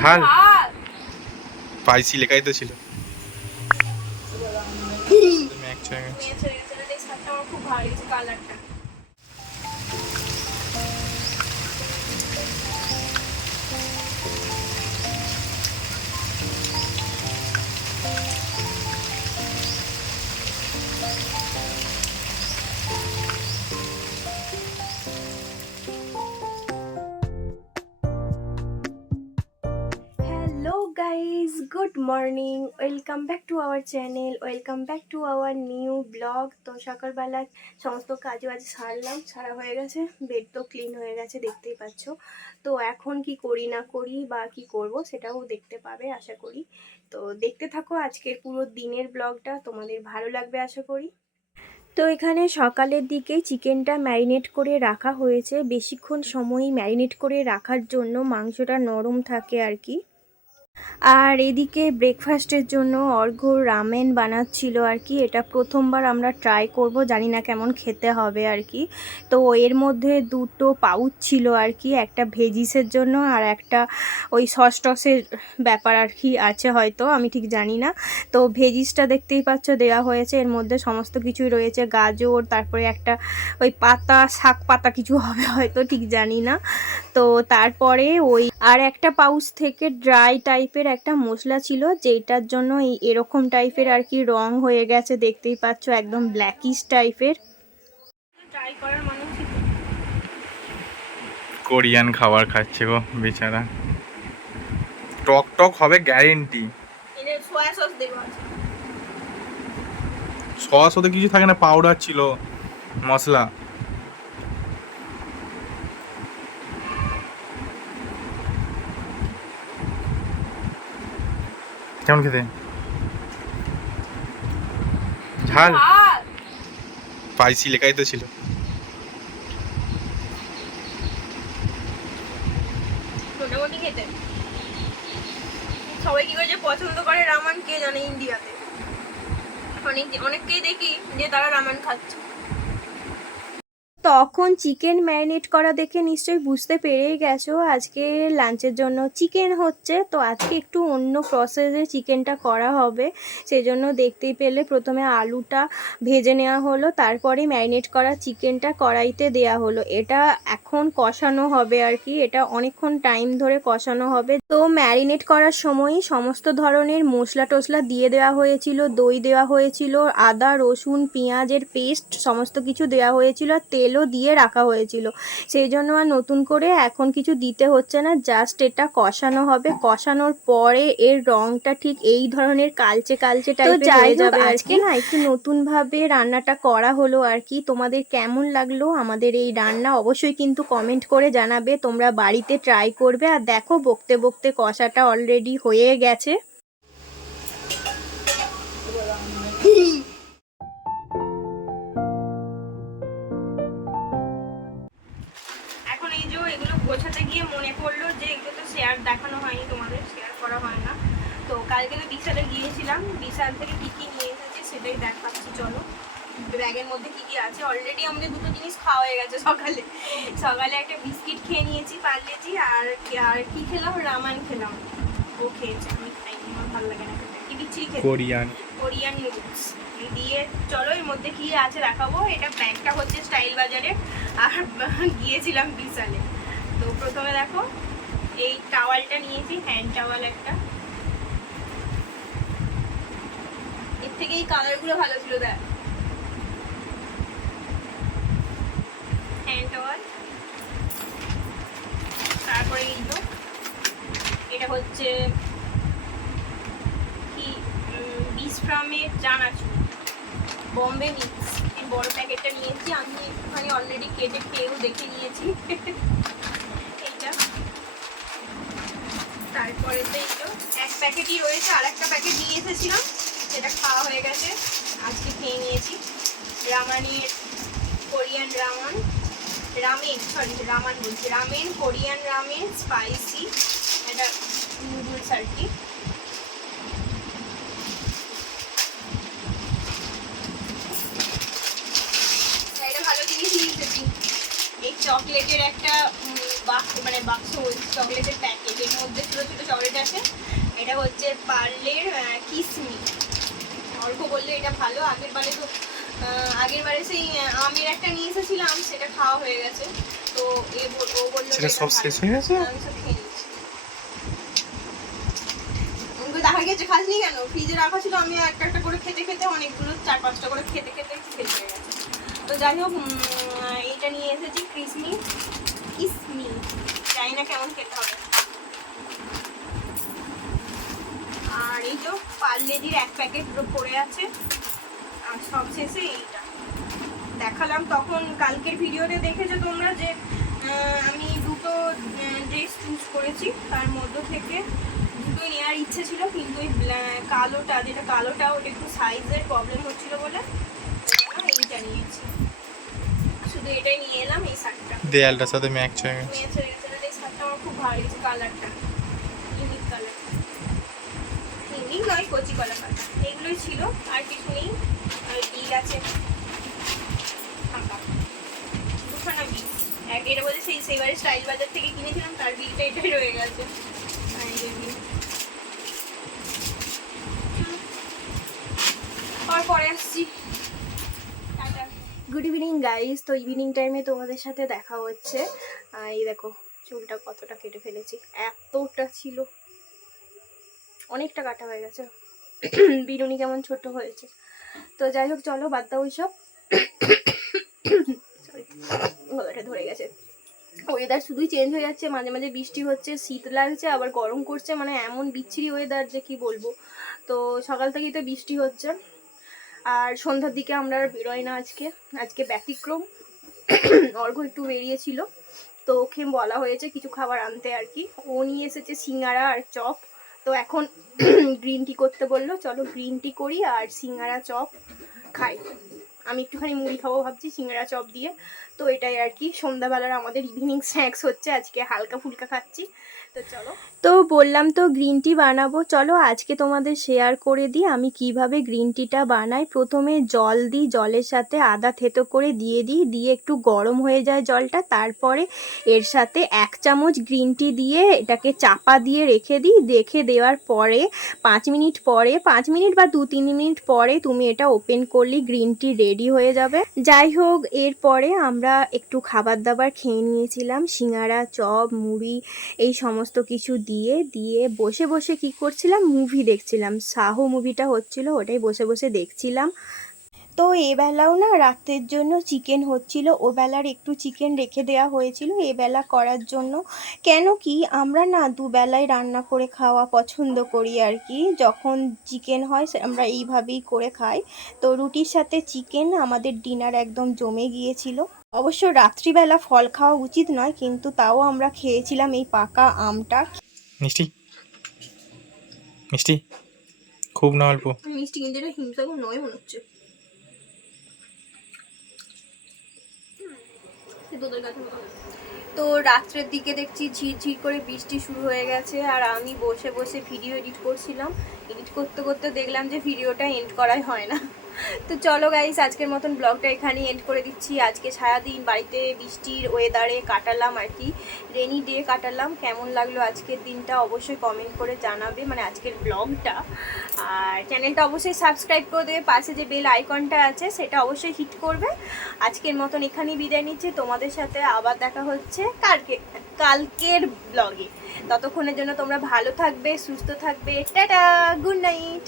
ঝাল স্পাইসি লেখাই তো ছিল। খুব ভালো লেগেছে কালারটা। Guys good morning, welcome back to our channel, welcome back to our new blog. তো সকালবেলা সমস্ত কাজ বাজ সারলাম, সারা হয়ে গেছে, বেড তো ক্লিন হয়ে গেছে দেখতেই পাচ্ছ। তো এখন কি করি না করি বা কি করব সেটাও দেখতে পাবে আশা করি। তো দেখতে থাকো আজকের পুরো দিনের ব্লগটা, তোমাদের ভালো লাগবে আশা করি। তো এখানে সকালের দিকে চিকেনটা ম্যারিনেট করে রাখা হয়েছে, বেশিক্ষণ সময়ই ম্যারিনেট করে রাখার জন্য মাংসটা নরম থাকে আর কি। আর এদিকে ব্রেকফাস্টের জন্য অর্ঘ্য রামেন বানাচ্ছিল আর কি। এটা প্রথমবার আমরা ট্রাই করব, জানি না কেমন খেতে হবে আর কি। তো এর মধ্যে দুটো পাউচ ছিল আর কি, একটা ভেজিসের জন্য আর একটা ওই সস টসের ব্যাপার আর কি আছে হয়তো, আমি ঠিক জানি না। তো ভেজিসটা দেখতেই পাচ্ছ দেওয়া হয়েছে, এর মধ্যে সমস্ত কিছুই রয়েছে, গাজর, তারপরে একটা ওই পাতা, শাক পাতা কিছু হবে হয়তো, ঠিক জানি না। তো তারপরে ওই আর একটা পাউচ থেকে ড্রাই টাইপের একটা মশলা ছিল, যেটার জন্য এরকম টাইপের আর কি রং হয়ে গেছে, দেখতেই পাচ্ছ একদম ব্ল্যাকিশ টাইপের। ট্রাই করার মানুষ কোরিয়ান খাবার খাচ্ছে গো বেচারা। টক টক হবে গ্যারেন্টি। এর সয়া সস দেবো। সস ওতে কিছু থাকে না, পাউডার ছিল, মশলা। কেমন খেতে? ঝাল স্পাইসি লেখাই তো ছিল। মোটামুটি খেতে সবাই কি করে যে পছন্দ করে রামান কে জানে ইন্ডিয়াতে। অনেককেই দেখি যে তারা রামান খাচ্ছে। তখন চিকেন ম্যারিনেট করা দেখে নিশ্চয়ই বুঝতে পেরেই গেছো আজকে লাঞ্চের জন্য চিকেন হচ্ছে। তো আজকে একটু অন্য প্রসেসে চিকেনটা করা হবে, সেই জন্য দেখতেই পেলে প্রথমে আলুটা ভেজে নেওয়া হলো, তারপরে ম্যারিনেট করা চিকেনটা কড়াইতে দেয়া হলো। এটা এখন কষানো হবে আর কি, এটা অনেকক্ষণ টাইম ধরে কষানো হবে। তো ম্যারিনেট করার সময়ই সমস্ত ধরনের মশলা টসলা দিয়ে দেওয়া হয়েছিল, দই দেওয়া হয়েছিল, আদা রসুন পেঁয়াজের পেস্ট সমস্ত কিছু দেওয়া হয়েছিল, আর তেলও দিয়ে রাখা হয়েছিল। সেই জন্য আর নতুন করে এখন কিছু দিতে হচ্ছে না, জাস্ট এটা কষানো হবে। কষানোর পরে এর রংটা ঠিক এই ধরনের কালচে কালচে টাইপের হয়ে যাবে। আজকে না একটু নতুন ভাবে রান্নাটা করা হলো আর কি। তোমাদের কেমন লাগলো আমাদের এই রান্না অবশ্যই কিন্তু কমেন্ট করে জানাবে, তোমরা বাড়িতে ট্রাই করবে। আর দেখো বকতে বকতে কষাটা অলরেডি হয়ে গেছে। এখন এই যে এগুলো গোছাতে গিয়ে মনে পড়লো যে এগুলো তো শেয়ার দেখানো হয়নি, তোমাদের শেয়ার করা হয় না। তো কালকে তো বিশালে গিয়েছিলাম, বিশাল থেকে কী কী নিয়ে এসেছি সেটাই দেখাচ্ছি। চলো ব্যাগের মধ্যে কী কী আছে। অলরেডি আমাদের দুটো জিনিস খাওয়া হয়ে গেছে। সকালে একটা বিস্কিট খেয়ে নিয়েছি পার্লেজি, আর কি খেলাম, রামান খেলাম। ও খেয়েছে, আমি খাইনি, আমার ভালো লাগে না খেতে, কি বিচ্ছিরি খেতে। কোরিয়ান নুডলস দিয়ে। চলো এর মধ্যে কি আছে দেখাবো। এটা ব্যাগটা হচ্ছে স্টাইল বাজারে, আর গিয়েছিলাম বিশালে। তো প্রথমে দেখো এই টাওয়ালটা নিয়েছি, হ্যান্ড টাওয়াল একটা। এর থেকে এই কালারগুলো ভালো ছিল, দেখ হ্যান্ড টাওয়াল। তারপরে এই তো এটা হচ্ছে কি বিশ্রামের চানাচুর বম্বে মিক্স, এই বড় প্যাকেটটা নিয়েছি আমি, একটুখানি অলরেডি কেটে খেয়েও দেখে নিয়েছি এইটা। তারপরে তো এই তো এক প্যাকেটই রয়েছে, আর একটা প্যাকেট নিয়ে এসেছিলাম, সেটা খাওয়া হয়ে গেছে, আজকে খেয়ে নিয়েছি। রামানের Korean ramen Korean ramen spicy একটা নুডলস আর কি। ভালো জিনিস নিয়ে এসেছি, এই চকলেটের একটা বাক্স, মানে বাক্স চকলেটের প্যাকেট, এর মধ্যে ছিল ছোটো ছোটো চকলেট আছে। এটা হচ্ছে পার্লের কিসমি। অল্প বললে এটা ভালো। আগের বারে সেই আমের একটা নিয়ে এসেছিলাম, সেটা খাওয়া হয়ে গেছে। তো ও বললো সেটা সব শেষ হয়ে গেছে। আমি সব খেয়ে নিচ্ছি। ওগুলো দেখা গেছে খাসনি কেন, ফ্রিজে রাখা ছিল। আমি একটা একটা করে খেতে খেতে অনেকগুলো 4-5টা করে খেতে খেতে শেষ হয়ে গেছে। তো যাই হোক, এইটা নিয়ে এসেছি কিসমি। জানি না কেমন খেতে হবে। আর এই তো পার্লেজির 1 প্যাকেট পড়ে আছে। আর সব শেষে এইটা দেখালাম। তখন কালকের ভিডিওতে দেখেছো তোমরা যে আমি দুটো ড্রেস চুজ করেছি, তার মধ্যে থেকে দুটোই নেওয়ার ইচ্ছে ছিল, কিন্তু ওই কালোটা ওটা একটু সাইজের প্রবলেম হচ্ছিল বলে এইটা নিয়েছি। শুধু এটাই নিয়ে এলাম। এই শার্টটা দেয়ালটার সাথে ম্যাচ হয়ে গেছে। এই শার্টটা আমার খুব ভালো লেগেছে। কালারটা ইউনিক কালার, ইউনিক নয়, কচি কলা পাতা। এগুলোই ছিল, আর কিছু নেই। আর বিল আছে দুখানা বিল। এটা বলে সেইবারে স্টাইল বাজার থেকে কিনেছিলাম, তার বিলটা এটাই রয়ে গেছে। আর পরে আসছি। Good evening guys. তো ইভিনিং টাইমে তোমাদের সাথে দেখা হচ্ছে। এই দেখো চুলটা কতটা কেটে ফেলেছি। এতটা ছিল, অনেকটা কাটা হয়ে গেছে। বিনুনি কেমন ছোট হয়েছে। তো যাই হোক, চলো বাদ দাও ওইসব। গলাটা ধরে গেছে। ওয়েদার শুধুই চেঞ্জ হয়ে যাচ্ছে, মাঝে মাঝে বৃষ্টি হচ্ছে, শীত লাগছে, আবার গরম করছে। মানে এমন বিচ্ছিরি ওয়েদার যে কি বলবো। তো সকাল থেকেই তো বৃষ্টি হচ্ছে। আর সন্ধ্যার দিকে আমরা আর বেরোই না আজকে ব্যতিক্রম। অর্ঘ একটু বেরিয়েছিল, তো ওকে বলা হয়েছে কিছু খাবার আনতে আর কি। ও নিয়ে এসেছে সিঙ্গারা আর চপ। তো এখন গ্রিন টি করতে বললো, চলো গ্রিন টি করি আর সিঙ্গারা চপ খাই। আমি একটুখানি মুড়ি খাবো ভাবছি সিঙ্গারা চপ দিয়ে। তো এটাই আর কি সন্ধ্যাবেলার আমাদের ইভিনিং স্ন্যাক্স হচ্ছে। আজকে হালকা ফুলকা খাচ্ছি। তো চলো, তো বললাম তো গ্রিন টি বানাবো। চলো আজকে তোমাদের শেয়ার করে দিই আমি কিভাবে গ্রিন টিটা বানাই। প্রথমে জল দিই, জলের সাথে আদা থেতো করে দিয়ে একটু গরম হয়ে যায় জলটা। তারপরে এর সাথে 1 চামচ গ্রিন টি দিয়ে এটাকে চাপা দিয়ে রেখে দেওয়ার পরে 5 মিনিট পরে, 5 মিনিট বা 2-3 মিনিট পরে তুমি এটা ওপেন করলে গ্রিন টি রেডি হয়ে যাবে। যাই হোক, এরপরে আমরা একটু খাবার দাবার খেয়ে নিয়েছিলাম, সিঙ্গারা চপ মুড়ি এই সমস্ত কিছু দিয়ে বসে বসে কি করছিলাম, মুভি দেখছিলাম। সাহো মুভিটা হচ্ছিল, ওটাই বসে বসে দেখছিলাম। তো এবেলাও না রাতের জন্য চিকেন হচ্ছিল। ওবেলার একটু চিকেন রেখে দেওয়া হয়েছিল এবেলা করার জন্য। কেন কি আমরা না দুবেলায় রান্না করে খাওয়া পছন্দ করি আর কি। যখন চিকেন হয় আমরা এইভাবেই করে খাই। তো রুটির সাথে চিকেন আমাদের ডিনার একদম জমে গিয়েছিল। অবশ্য রাত্রিবেলা ফল খাওয়া উচিত নয়, কিন্তু তাও আমরা খেয়েছিলাম এই পাকা আমটা। মিষ্টি মিষ্টি খুব না অল্প মিষ্টি, কিন্তু এটা হিমসাগর নয় মনে হচ্ছে। তো রাত্রের দিকে দেখছি ঝিরঝির করে বৃষ্টি শুরু হয়ে গেছে। আর আমি বসে বসে ভিডিও এডিট করছিলাম। এডিট করতে করতে দেখলাম যে ভিডিওটা এন্ড করাই হয় না। তো চলো গাইস, আজকের মতন ব্লগটা এখানেই এন্ড করে দিচ্ছি। আজকে সারাদিন বাড়িতে বৃষ্টির ওয়েদারে কাটালাম আর কি, রেনি ডে কাটালাম। কেমন লাগলো আজকের দিনটা অবশ্যই কমেন্ট করে জানাবে, মানে আজকের ব্লগটা। আর চ্যানেলটা অবশ্যই সাবস্ক্রাইব করে দেবে, পাশে যে বেল আইকনটা আছে সেটা অবশ্যই হিট করবে। আজকের মতন এখানেই বিদায় নিচ্ছি। তোমাদের সাথে আবার দেখা হচ্ছে কালকের ব্লগে। ততক্ষণের জন্য তোমরা ভালো থাকবে, সুস্থ থাকবে। Tata, good night.